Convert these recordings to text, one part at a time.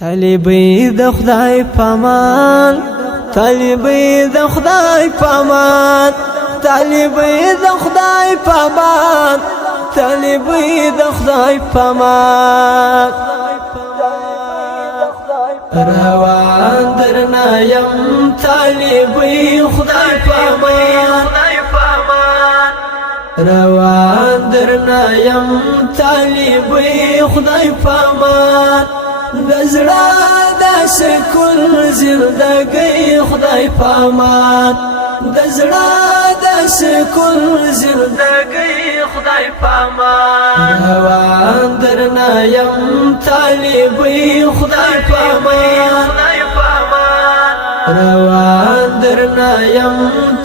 طالبي د خدای پامان، طالبي د خدای پامان، طالبي د خدای پامان، طالبي د خدای پامان. روان درنا یم طالبي خدای پامان، روان درنا یم طالبي خدای پامان. دزړه د سکون زندګۍ خدای پامان، دزړه د سکون زندګۍ خدای پامان. روان درنا یم طالبي خدای پامان، روان درنا یم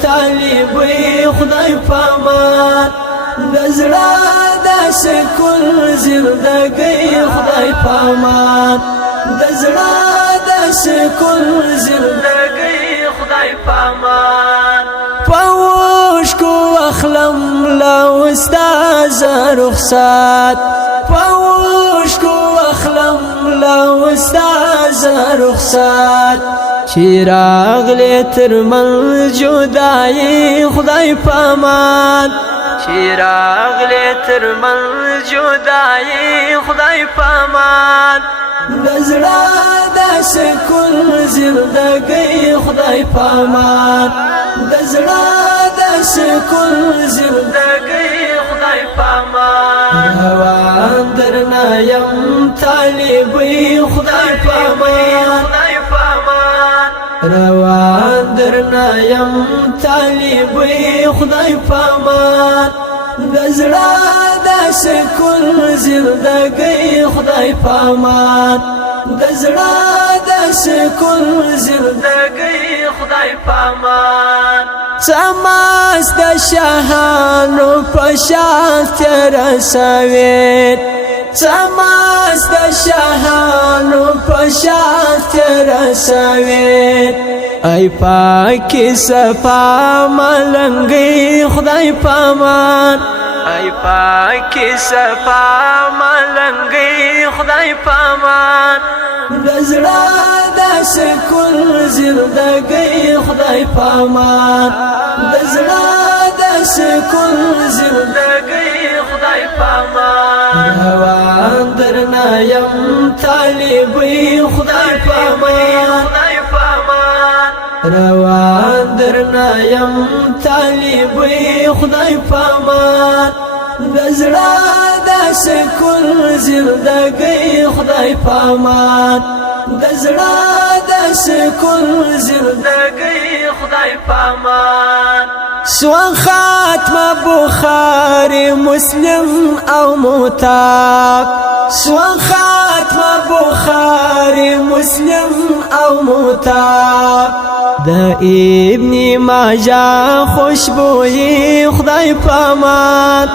طالبي خدای پامان. دزړه د سکون زندګۍ خدای پامان، دزړه د سکون زندګۍ خدای پامان. پوش کو اخلم لا استاد رخصت، پوش کو اخلم لا استاد رخصت. چراغ لتر من جدای خدای پامان، چراغ لتر من جدای خدای پامان. دزړه د سکون زندګۍ خدای پامان، دزړه د سکون زندګۍ خدای پامان. روان درنا یم طالبي خدای پامان، روان درنا یم طالبي خدای پامان. دزړه د سکون زندګۍ خدای پامان، دزړه د سکون زندګۍ خدای پامان. سماس د شاهانو پشان ترسوي، سماس د شاهانو پشان ترسوي. ای پاکی صفا ملنگی خدای پامان، ای پاکی صفا ملنگی خدای پامان. دزړه د سکون زندګۍ خدای پامان، دزړه د سکون زندګۍ خدای پامان. روان درنا یم طالبي خدای پامان، روان درنا یم طالبي خدای پامان. دزړه د سکون زندګۍ خدای پامان، دزړه د سکون زندګۍ خدای پامان. سوان ختم بخاری مسلم او متاب، سوان ختم بخاری مسلم او متاب. د ابن ماجه خوشبوئی خدای پامان،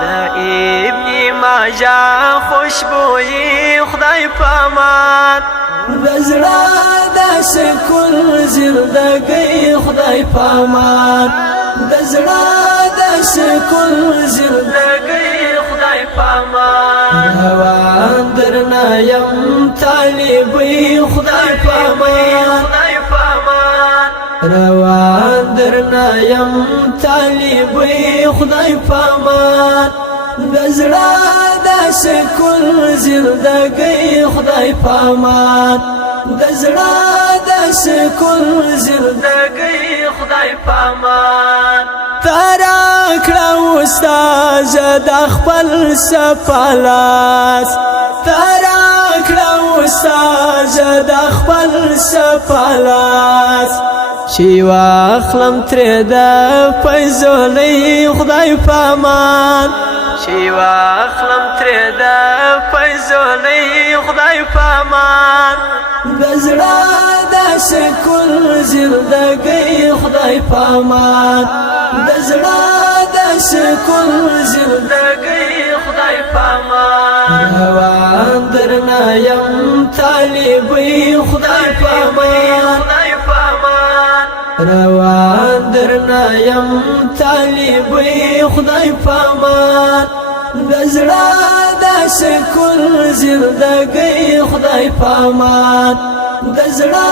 د ابن ماجه خوشبوئی خدای پامان. دزړه د سکون زندګۍ خدای پامان، دزړه د سکون زندګۍ خدای پامان. روان درنا یم طالبي خدای پامان، روان درنا یم طالبي خدای پامان. دزړه د سکون زندګۍ خدای پامان، دزړه د سکون زندګۍ خدای پامان. تراکړه استاد د خپل سپالاس، تراکړه استاد د خپل سپالاس. چی واخلم تر د فیضولۍ خدای پامان، چی واخلم تر د فیضولۍ خدای پامان. دزړه د سکون زندګۍ خدای پامان، دزړه د سکون زندګۍ خدای پامان. روان درنا یم طالبي خدای پامان، روان درنا یم طالبي خدای پامان. د زړه د سکون زندګۍ خدای پامان د زړه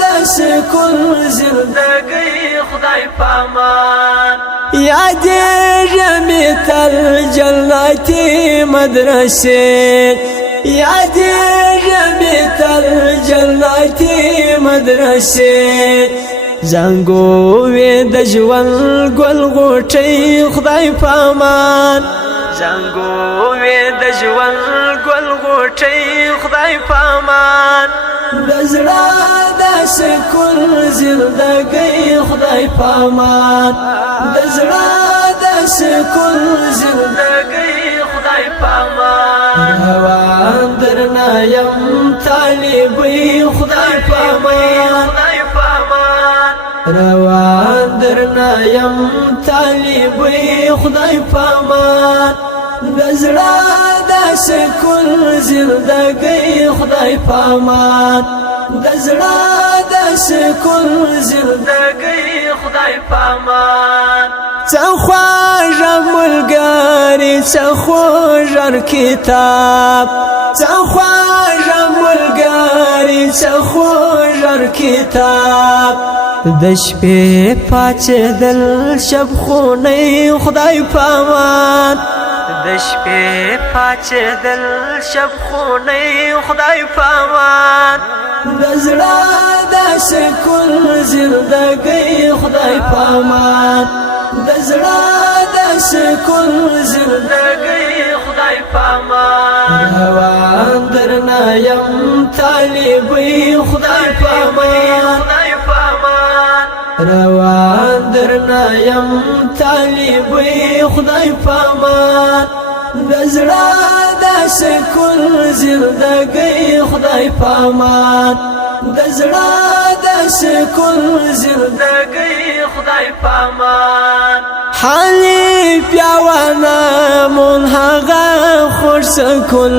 د سکون زندګۍ خدای پامان یادېږي مې تل جنتي مدرسې یادېږي مې تل جنتي مدرسې زنګو وې د ژوند ګل غوټۍ خدای پامان زنګو وې د ژوند ګل غوټۍ خدای پامان د زړه د سکون زندګۍ خدای پامان د زړه د سکون زندګۍ خدای پامان روان درنه یم طالبۍ خدای پامان روان درنه یم طالبۍ خدای پامان د زړه د سکون زندګۍ خدای پامان د زړه د سکون زندګۍ خدای پامان څه خواږه ملګري څه خوږ کتاب څه خواږه ملګري څه خوږ کتاب د شپې پاڅېدل شب خونۍ خدای پامان د شپې پاڅېدل شب خونۍ خدای پامان د زړه د سکون زندګۍ خدای پامان د زړه د سکون زندګۍ خدای پامان روان درنه یم طالبۍ خدای پامان روان درنه یم طالبۍ خدای پامان د زړه د سکون زندګۍ خدای پامان د زړه د سکون زندګۍ خدای پامان حالی پیاوانه مون هغه خوش سکون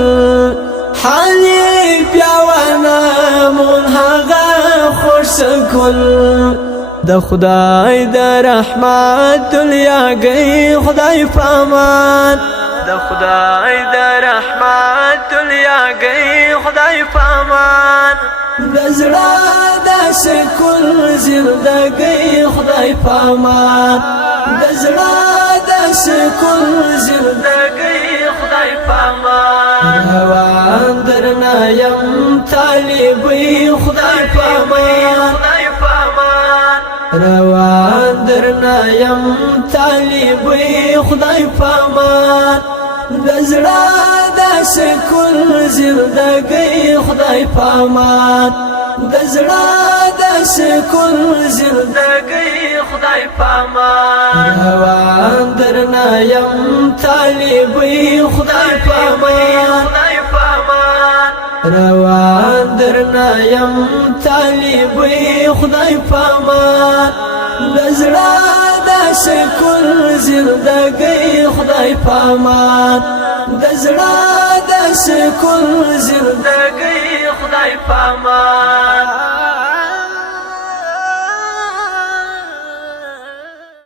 حالی پیاوانه مون هغه خوش سکون د خدای د رحمت دنیاګۍ خدای پامان د خدای د رحمت دنیاګۍ خدای پامان د زړه د سکون زندګۍ خدای پامان د زړه د سکون زندګۍ خدای پامان روان درنه یم طالبۍ خدای پامان روان درنه یم طالبۍ خدای پامان د زړه د سکون زندګۍ خدای پامان د زړه د سکون زندګۍ خدای پامان روان درنه یم طالبۍ خدای پامان روان درنه یم طالبۍ خدای پامان د زړه د سکون زندګۍ خدای پامان د زړه د سکون زندګۍ خدای پامان